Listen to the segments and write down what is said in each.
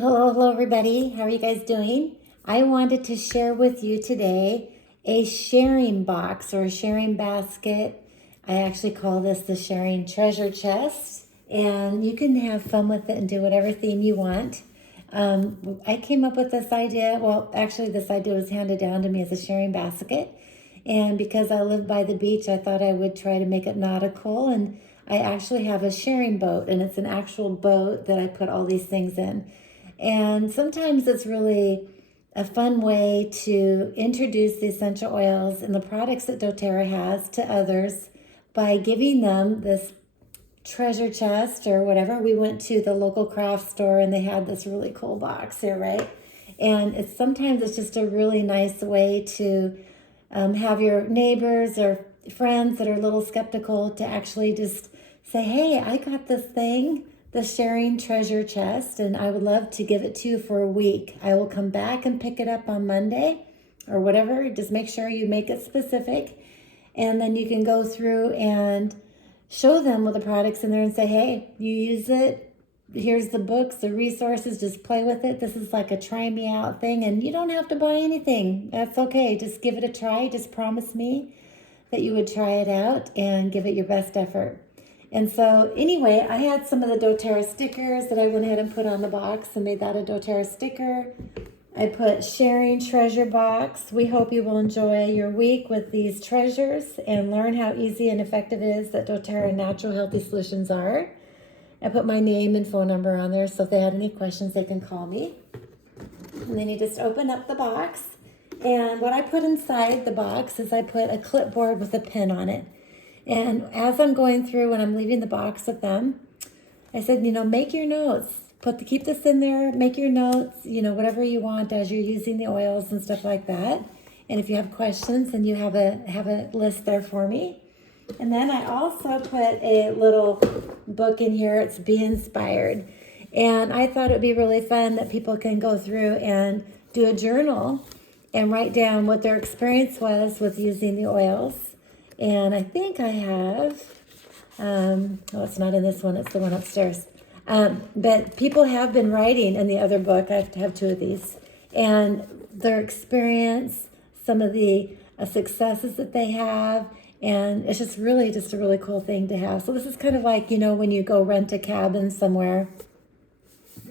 Well, hello everybody. How are you guys doing? I wanted to share with you today a sharing box or a sharing basket. I actually call this the sharing treasure chest, and you can have fun with it and do whatever theme you want. I came up with this idea. Well, actually, this idea was handed down to me as a sharing basket. And because I live by the beach, I thought I would try to make it nautical. And I actually have a sharing boat, and it's an actual boat that I put all these things in. And sometimes it's really a fun way to introduce the essential oils and the products that doTERRA has to others by giving them this treasure chest or whatever. We went to the local craft store and they had this really cool box here, right? And sometimes it's just a really nice way to have your neighbors or friends that are a little skeptical to actually just say, hey, I got this thing, the sharing treasure chest, and I would love to give it to you for a week. I will come back and pick it up on Monday or whatever. Just make sure you make it specific. And then you can go through and show them with the products in there and say, hey, you use it. Here's the books, the resources, just play with it. This is like a try me out thing, and you don't have to buy anything. That's okay. Just give it a try. Just promise me that you would try it out and give it your best effort. And so anyway, I had some of the doTERRA stickers that I went ahead and put on the box and made that a doTERRA sticker. I put sharing treasure box. We hope you will enjoy your week with these treasures and learn how easy and effective it is that doTERRA natural healthy solutions are. I put my name and phone number on there, so if they had any questions, they can call me. And then you just open up the box. And what I put inside the box is I put a clipboard with a pin on it. And as I'm going through and I'm leaving the box with them, I said, make your notes. Keep this in there, make your notes, whatever you want as you're using the oils and stuff like that. And if you have questions, then you have a list there for me. And then I also put a little book in here. It's Be Inspired. And I thought it would be really fun that people can go through and do a journal and write down what their experience was with using the oils. And I think I have, it's not in this one, it's the one upstairs. But people have been writing in the other book. I have two of these. And their experience, some of the successes that they have. And it's just a really cool thing to have. So this is kind of like, when you go rent a cabin somewhere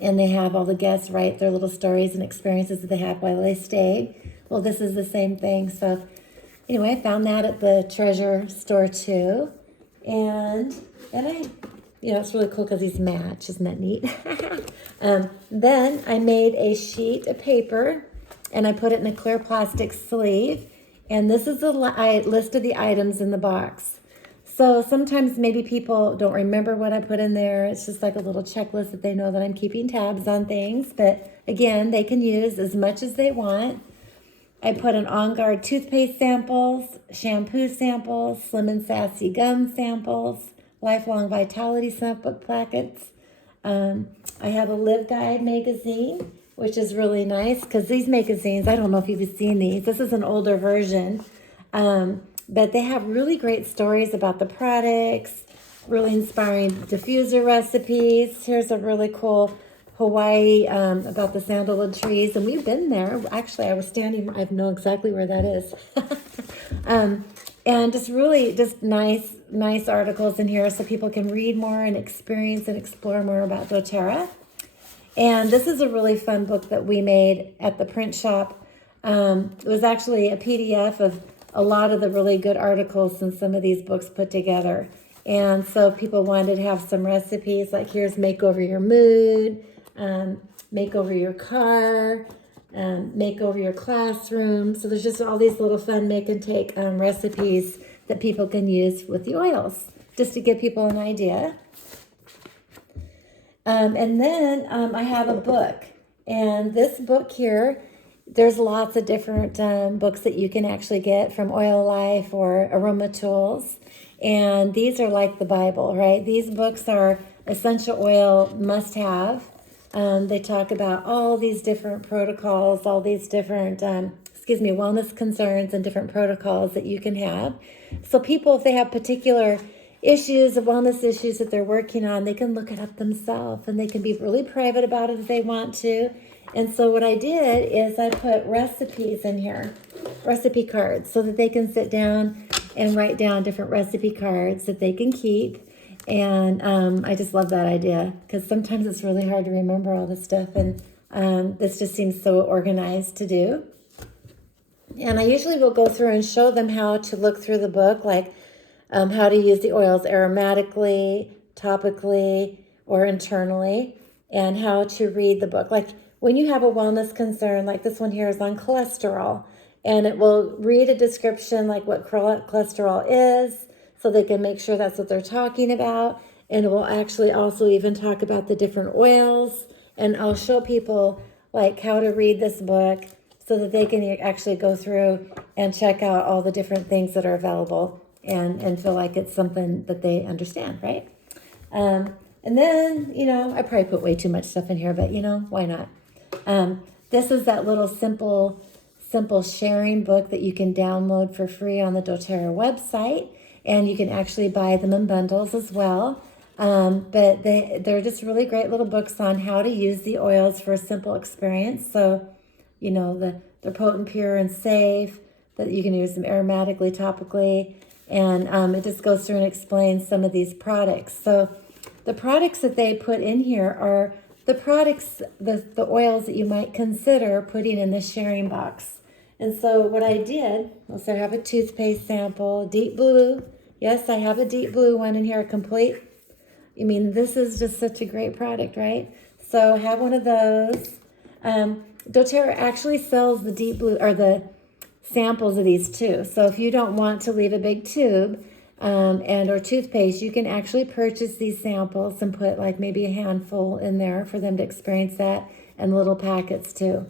and they have all the guests write their little stories and experiences that they had while they stayed. Well, this is the same thing. So anyway, I found that at the treasure store too. And I, it's really cool because these match. Isn't that neat? Then I made a sheet of paper and I put it in a clear plastic sleeve. And this is the list of the items in the box. So sometimes maybe people don't remember what I put in there. It's just like a little checklist that they know that I'm keeping tabs on things. But again, they can use as much as they want. I put an On Guard toothpaste samples, shampoo samples, Slim and Sassy gum samples, Lifelong Vitality sample packets. I have a Live Guide magazine, which is really nice because these magazines, I don't know if you've seen these. This is an older version, but they have really great stories about the products, really inspiring diffuser recipes. Here's a really cool Hawaii about the sandalwood trees, and we've been there. Actually, I was standing, I know exactly where that is. And just nice articles in here so people can read more and experience and explore more about doTERRA. And this is a really fun book that we made at the print shop. It was actually a PDF of a lot of the really good articles in some of these books put together. And so people wanted to have some recipes, like here's Make Over Your Mood, Make Over Your Car, Make Over Your Classroom. So there's just all these little fun make and take recipes that people can use with the oils, just to give people an idea. And then I have a book, and this book here, there's lots of different books that you can actually get from Oil Life or Aromatouch, and these are like the Bible, right? These books are essential oil must-have. They talk about all these different protocols, all these different, wellness concerns and different protocols that you can have. So people, if they have particular issues, the wellness issues that they're working on, they can look it up themselves, and they can be really private about it if they want to. And so what I did is I put recipes in here, recipe cards, so that they can sit down and write down different recipe cards that they can keep. And I just love that idea, because sometimes it's really hard to remember all this stuff, and this just seems so organized to do. And I usually will go through and show them how to look through the book, like how to use the oils aromatically, topically, or internally, and how to read the book. Like when you have a wellness concern, like this one here is on cholesterol, and it will read a description like what cholesterol is, so they can make sure that's what they're talking about. And it will actually also even talk about the different oils. And I'll show people like how to read this book so that they can actually go through and check out all the different things that are available and feel like it's something that they understand, right? And then, you know, I probably put way too much stuff in here, but you know, why not? This is that little simple sharing book that you can download for free on the doTERRA website. And you can actually buy them in bundles as well. But they're just really great little books on how to use the oils for a simple experience. So, you know, they're potent, pure, and safe, that you can use them aromatically, topically. And it just goes through and explains some of these products. So the products that they put in here are the products, the oils that you might consider putting in the sharing box. And so what I did was I have a toothpaste sample, deep blue. Yes, I have a deep blue one in here, complete. I mean, this is just such a great product, right? So I have one of those. doTERRA actually sells the deep blue, or the samples of these too. So if you don't want to leave a big tube or toothpaste, you can actually purchase these samples and put like maybe a handful in there for them to experience that, and little packets too.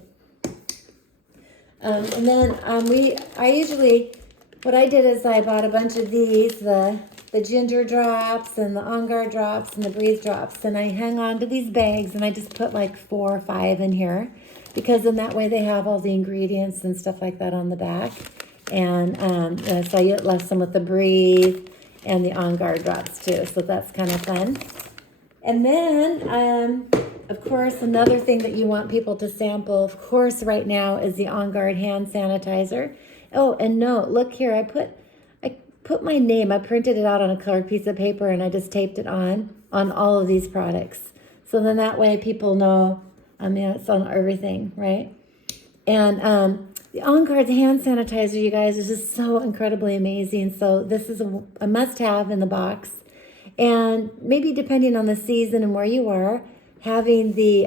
And then what I did is I bought a bunch of these, the ginger drops and the On Guard drops and the breeze drops, and I hang on to these bags, and I just put like 4 or 5 in here, because in that way they have all the ingredients and stuff like that on the back. And so I left some with the breeze and the On Guard drops too, so that's kind of fun. And then of course, another thing that you want people to sample, of course, right now is the On Guard hand sanitizer. Oh, and no, look here, I put my name, I printed it out on a colored piece of paper, and I just taped it on all of these products. So then that way people know, it's on everything, right? And the On Guard hand sanitizer, you guys, is just so incredibly amazing. So this is a must-have in the box. And maybe depending on the season and where you are, having the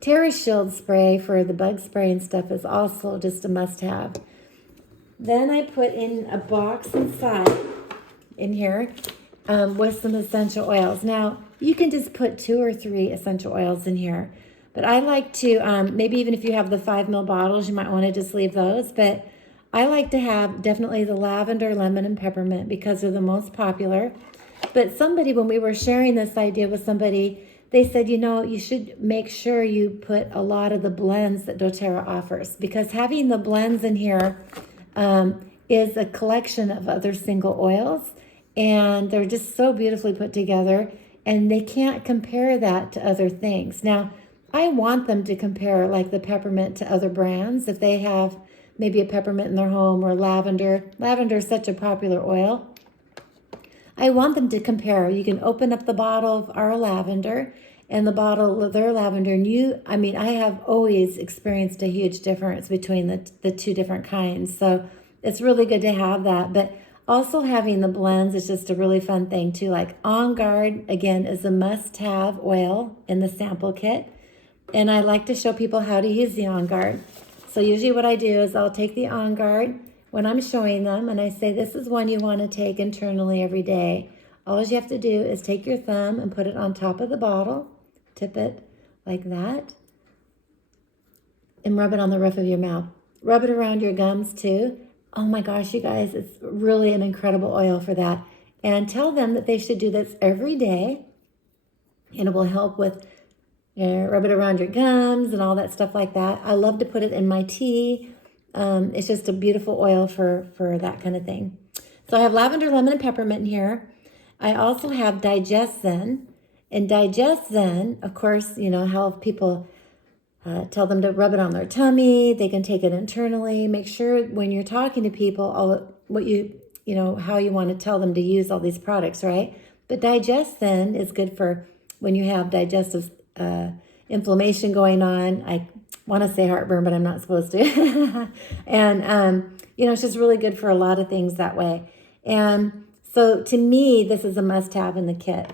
Terra Shield spray for the bug spray and stuff is also just a must-have. Then I put in a box inside in here with some essential oils. Now, you can just put 2 or 3 essential oils in here. But I like to, maybe even if you have the 5 ml bottles, you might want to just leave those. But I like to have definitely the lavender, lemon, and peppermint, because they're the most popular. But somebody, when we were sharing this idea with somebody, they said, you know, you should make sure you put a lot of the blends that doTERRA offers, because having the blends in here is a collection of other single oils, and they're just so beautifully put together, and they can't compare that to other things. Now, I want them to compare like the peppermint to other brands. If they have maybe a peppermint in their home, or lavender is such a popular oil, I want them to compare. You can open up the bottle of our lavender and the bottle of their lavender, and I have always experienced a huge difference between the 2 different kinds. So it's really good to have that. But also having the blends is just a really fun thing too. Like On Guard, again, is a must-have oil in the sample kit. And I like to show people how to use the On Guard. So usually what I do is I'll take the On Guard when I'm showing them, and I say, this is one you want to take internally every day. All you have to do is take your thumb and put it on top of the bottle, tip it like that, and rub it on the roof of your mouth. Rub it around your gums too. Oh my gosh, you guys, it's really an incredible oil for that. And tell them that they should do this every day, and it will help with rub it around your gums and all that stuff like that. I love to put it in my tea. It's just a beautiful oil for that kind of thing. So I have lavender, lemon, and peppermint in here. I also have Digest Zen. And Digest Zen, of course, you know, how people tell them to rub it on their tummy. They can take it internally. Make sure when you're talking to people, all what you know, how you want to tell them to use all these products, right? But Digest Zen is good for when you have digestive inflammation going on. I want to say heartburn, but I'm not supposed to. And, you know, it's just really good for a lot of things that way. And so to me, this is a must-have in the kit.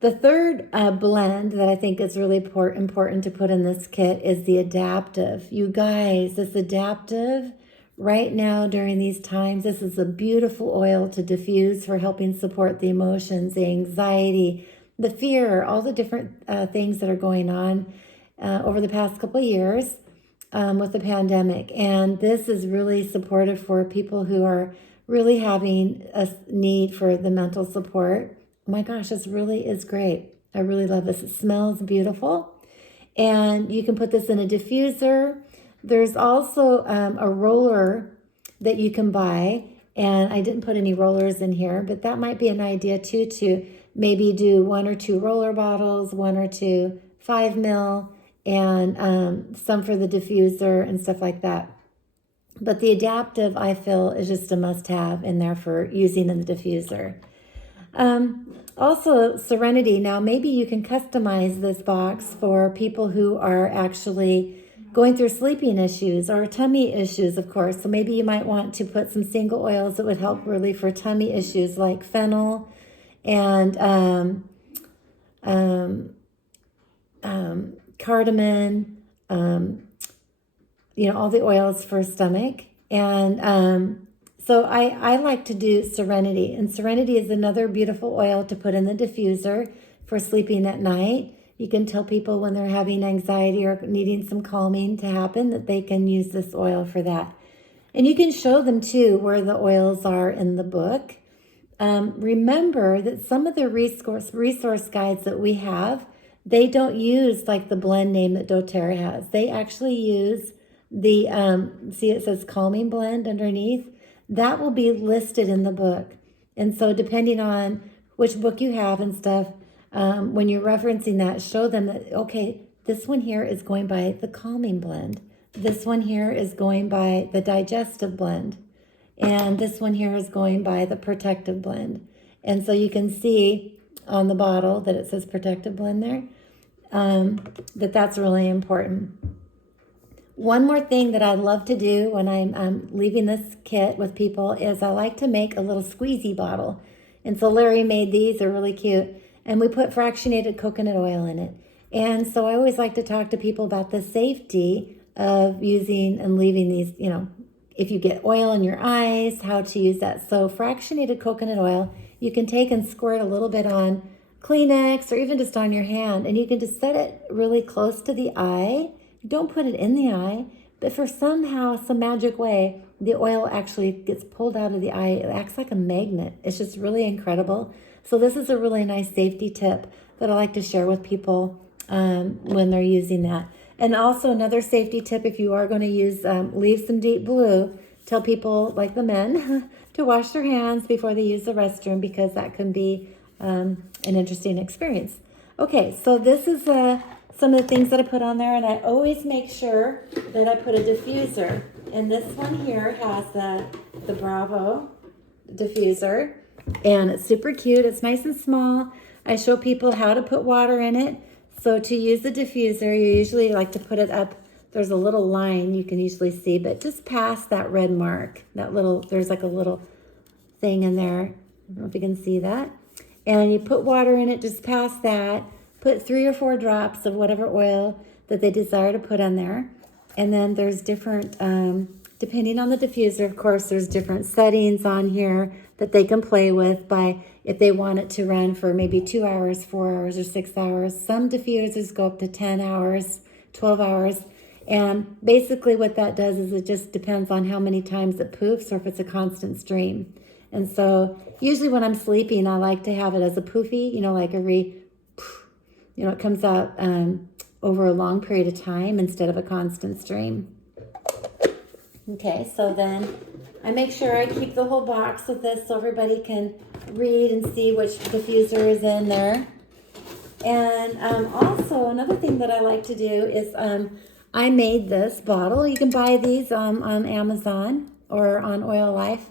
The third blend that I think is really important to put in this kit is the adaptive. You guys, this adaptive, right now during these times, this is a beautiful oil to diffuse for helping support the emotions, the anxiety, the fear, all the different things that are going on over the past couple of years with the pandemic. And this is really supportive for people who are really having a need for the mental support. Oh my gosh, this really is great. I really love this. It smells beautiful. And you can put this in a diffuser. There's also a roller that you can buy. And I didn't put any rollers in here, but that might be an idea too, to maybe do 1 or 2 roller bottles, 1 or 2 5 ml, and some for the diffuser and stuff like that. But the adaptive, I feel, is just a must-have in there for using in the diffuser. Also, Serenity. Now, maybe you can customize this box for people who are actually going through sleeping issues or tummy issues, of course. So maybe you might want to put some single oils that would help really for tummy issues like fennel and cardamom, you know, all the oils for stomach. And so I like to do Serenity. And Serenity is another beautiful oil to put in the diffuser for sleeping at night. You can tell people when they're having anxiety or needing some calming to happen that they can use this oil for that. And you can show them too where the oils are in the book. Remember that some of the resource guides that we have, they don't use like the blend name that doTERRA has. They actually use the, see it says calming blend underneath. That will be listed in the book. And so depending on which book you have and stuff, when you're referencing that, show them that, okay, this one here is going by the calming blend. This one here is going by the digestive blend. And this one here is going by the protective blend. And so you can see on the bottle that it says protective blend there, that's really important. One more thing that I love to do when I'm leaving this kit with people is I like to make a little squeezy bottle. And so Larry made these, they're really cute. And we put fractionated coconut oil in it. And so I always like to talk to people about the safety of using and leaving these, you know, if you get oil in your eyes, how to use that. So fractionated coconut oil, you can take and squirt a little bit on Kleenex or even just on your hand. And you can just set it really close to the eye. Don't put it in the eye, but for somehow, some magic way, the oil actually gets pulled out of the eye. It acts like a magnet. It's just really incredible. So this is a really nice safety tip that I like to share with people when they're using that. And also another safety tip, if you are going to use, leave some deep blue, tell people, like the men, to wash their hands before they use the restroom, because that can be an interesting experience. Okay, so this is some of the things that I put on there, and I always make sure that I put a diffuser. And this one here has the Bravo diffuser, and it's super cute. It's nice and small. I show people how to put water in it. So to use the diffuser, you usually like to put it up. There's a little line you can usually see, but just past that red mark, there's like a little thing in there. I don't know if you can see that. And you put water in it just past that. Put 3 or 4 drops of whatever oil that they desire to put on there. And then there's different, depending on the diffuser, of course, there's different settings on here that they can play with by if they want it to run for maybe 2 hours, 4 hours, or 6 hours. Some diffusers go up to 10 hours, 12 hours. And basically what that does is it just depends on how many times it poofs or if it's a constant stream. And so usually when I'm sleeping, I like to have it as a poofy, you know, like it comes out over a long period of time instead of a constant stream. Okay, so then I make sure I keep the whole box with this so everybody can read and see which diffuser is in there. And also another thing that I like to do is I made this bottle. You can buy these on Amazon or on Oil Life.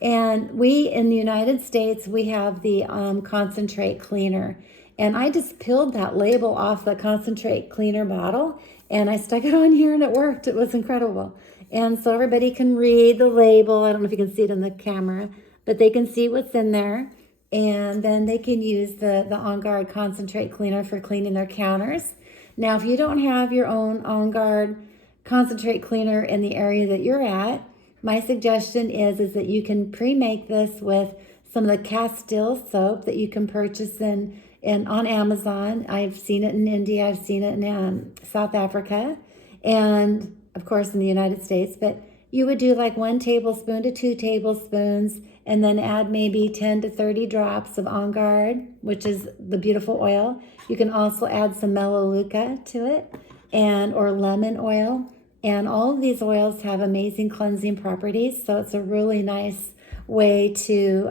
And we, in the United States, we have the concentrate cleaner. And I just peeled that label off the concentrate cleaner bottle and I stuck it on here and it worked. It was incredible. And so everybody can read the label. I don't know if you can see it in the camera, but they can see what's in there. And then they can use the On Guard concentrate cleaner for cleaning their counters. Now, if you don't have your own On Guard concentrate cleaner in the area that you're at, my suggestion is that you can pre-make this with some of the Castile soap that you can purchase on Amazon. I've seen it in India, I've seen it in South Africa, and of course in the United States. But you would do like 1 tablespoon to 2 tablespoons, and then add maybe 10 to 30 drops of On Guard, which is the beautiful oil. You can also add some Melaleuca to it, or lemon oil. And all of these oils have amazing cleansing properties, so it's a really nice way to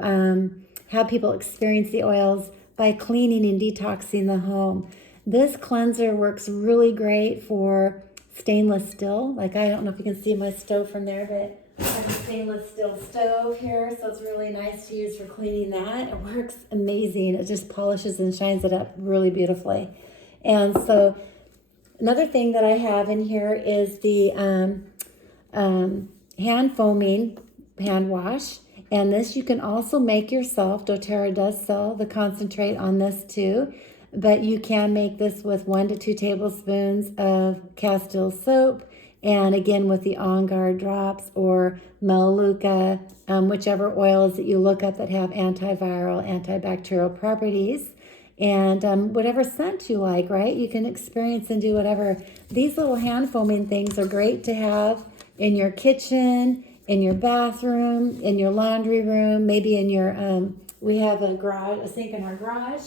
have people experience the oils by cleaning and detoxing the home. This cleanser works really great for stainless steel. Like, I don't know if you can see my stove from there, but I have a stainless steel stove here, so it's really nice to use for cleaning that. It works amazing. It just polishes and shines it up really beautifully. And so another thing that I have in here is the hand foaming hand wash. And this you can also make yourself. doTERRA does sell the concentrate on this too. But you can make this with 1 to 2 tablespoons of Castile soap. And again, with the On Guard drops or Melaleuca, whichever oils that you look up that have antiviral, antibacterial properties. And whatever scent you like, right? You can experience and do whatever. These little hand foaming things are great to have in your kitchen, in your bathroom, in your laundry room, maybe in your, we have a sink in our garage.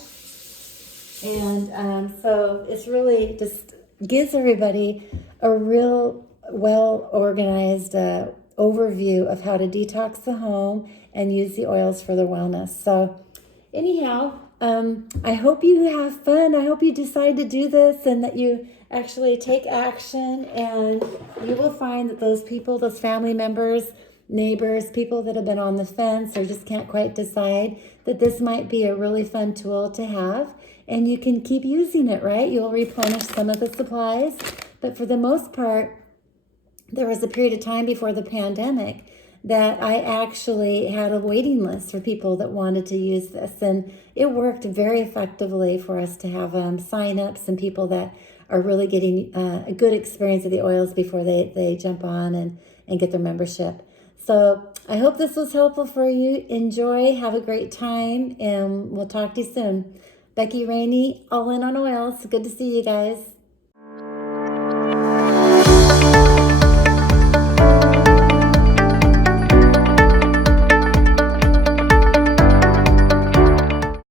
And so it's really just gives everybody a real well-organized overview of how to detox the home and use the oils for their wellness. So anyhow, I hope you have fun. I hope you decide to do this and that you actually take action, and you will find that those people, those family members, neighbors, people that have been on the fence or just can't quite decide, that this might be a really fun tool to have. And you can keep using it, right? You'll replenish some of the supplies. But for the most part, there was a period of time before the pandemic that I actually had a waiting list for people that wanted to use this. And it worked very effectively for us to have sign-ups and people that are really getting a good experience of the oils before they jump on and get their membership. So I hope this was helpful for you. Enjoy, have a great time, and we'll talk to you soon. Becky, Raney, all in on oils. Good to see you guys.